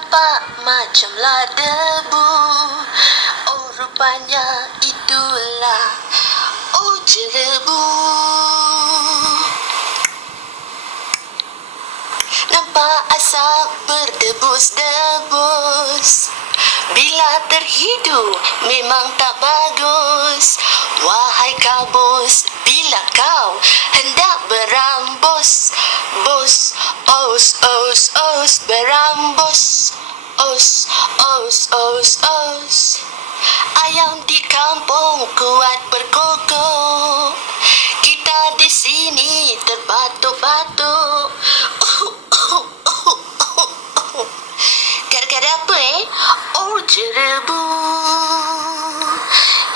nampak macamlah debu. Oh, rupanya itulah jerebu. Nampak asap berdebus-debus. Bila terhidu memang tak bagus. Wahai kabus, bila kau hendak berambus, bus, os, os, os, berambus, os, os, os, os. Ayam di kampung kuat berkokok. Kita di sini terbatuk-batuk. Gara-gara apa Oh, jerebu.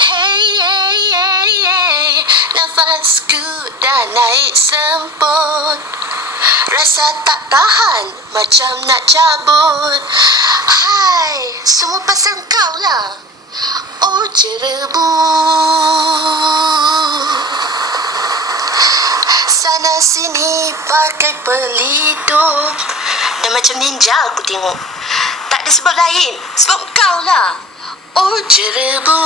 Hey, hey, hey, hey. Nafasku dah naik semput. Rasa tak tahan macam nak cabut. Hai, semua pasal kau lah. Oh, jerebu. Sana sini pakai pelitup. Dan macam ninja aku tengok. Tak ada sebab lain. Sebab kau lah. Oh, jerebu.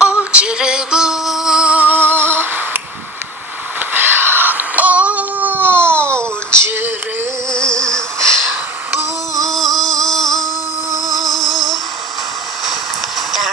Oh, jerebu.